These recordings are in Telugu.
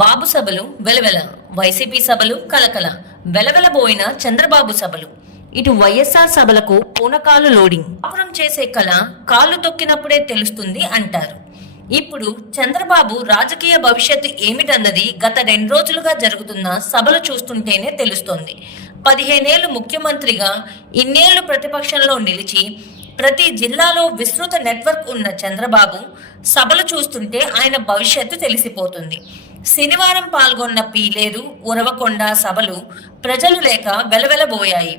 బాబు సభలు వెలవెల. వైసీపీ సభలు కలకల. వెలవెలబోయిన చంద్రబాబు సభలు. ఇటు వైఎస్ఆర్ సభలకు పూనకాలు లోడింగ్. అవరం చేసే కళ కాళ్ళు తొక్కినప్పుడే తెలుస్తుంది అంటారు. ఇప్పుడు చంద్రబాబు రాజకీయ భవిష్యత్తు ఏమిటన్నది గత రెండు రోజులుగా జరుగుతున్న సభలు చూస్తుంటేనే తెలుస్తోంది. పదిహేనేళ్ళు ముఖ్యమంత్రిగా ఇన్నేళ్ళు ప్రతిపక్షంలో నిలిచి ప్రతి జిల్లాలో విస్తృత నెట్వర్క్ ఉన్న చంద్రబాబు సభలు చూస్తుంటే ఆయన భవిష్యత్తు తెలిసిపోతుంది. శనివారం పాల్గొన్న పీలేరు ఉరవకొండ సభలు ప్రజలు లేక వెలవెలబోయాయి.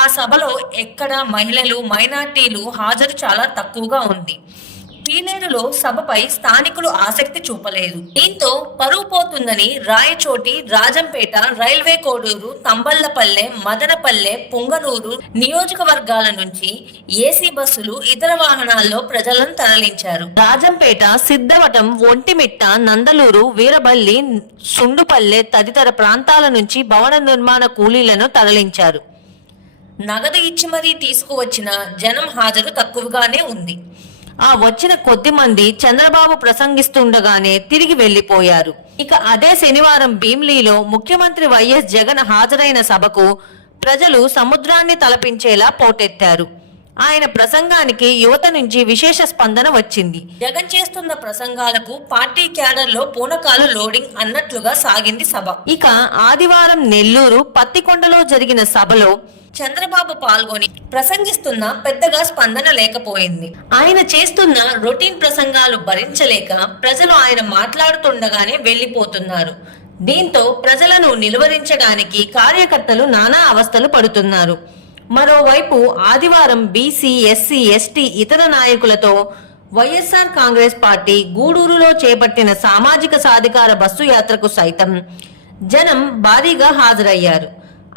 ఆ సభలో ఎక్కడ మహిళలు మైనార్టీలు హాజరు చాలా తక్కువగా ఉంది. పీలేరులో సభపై స్థానికులు ఆసక్తి చూపలేదు. దీంతో పరువు పోతుందని రాయచోటి రాజంపేట రైల్వే కోడూరు తంబళ్ళపల్లె మదనపల్లె పొంగనూరు నియోజకవర్గాల నుంచి ఏసీ బస్సులు ఇతర వాహనాల్లో ప్రజలను తరలించారు. రాజంపేట సిద్ధవటం ఒంటిమిట్ట నందలూరు వీరబల్లి సుండుపల్లె తదితర ప్రాంతాల నుంచి భవన నిర్మాణ కూలీలను తరలించారు. నగదు ఇచ్చి మరీ తీసుకువచ్చిన జనం హాజరు తక్కువగానే ఉంది. ఆ వచ్చిన కొద్ది మంది చంద్రబాబు ప్రసంగిస్తుండగానే తిరిగి వెళ్ళిపోయారు ఇక అదే శనివారం భీమ్లీలో ముఖ్యమంత్రి వైఎస్ జగన్ హాజరైన సభకు ప్రజలు సముద్రాన్ని తలపించేలా పోటెత్తారు. ఆయన ప్రసంగానికి యువత నుంచి విశేష స్పందన వచ్చింది. జగన్ చేస్తున్న ప్రసంగాలకు పార్టీ క్యాడర్లో పూనకాలు లోడింగ్ అన్నట్లుగా సాగింది సభ. ఇక ఆదివారం నెల్లూరు పత్తికొండలో జరిగిన సభలో చంద్రబాబు పాల్గొని ప్రసంగిస్తున్న పెద్దగా స్పందన లేకపోయింది. ఆయన చేస్తున్న రొటీన్ ప్రసంగాలు భరించలేక ప్రజలు ఆయన మాట్లాడుతుండగానే వెళ్ళిపోతున్నారు దీంతో ప్రజలను నిలువరించడానికి కార్యకర్తలు నానా అవస్థలు పడుతున్నారు. మరోవైపు ఆదివారం బీసీ ఎస్సీ ఎస్టీ ఇతర నాయకులతో వైఎస్ఆర్ కాంగ్రెస్ పార్టీ గూడూరులో చేపట్టిన సామాజిక సాధికార బస్సు యాత్రకు సైతం జనం భారీగా హాజరయ్యారు.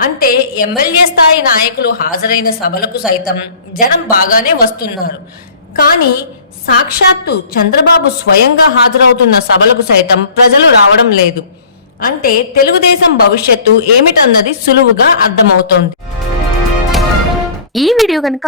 అంటే ఎమ్మెల్యే స్థాయి నాయకులు హాజరైన సభలకు సైతం జనం బాగానే వస్తున్నారు. కానీ సాక్షాత్తు చంద్రబాబు స్వయంగా హాజరవుతున్న సభలకు సైతం ప్రజలు రావడం లేదు. అంటే తెలుగుదేశం భవిష్యత్తు ఏమిటన్నది సులువుగా అర్థమవుతోంది. ఈ వీడియో కనుక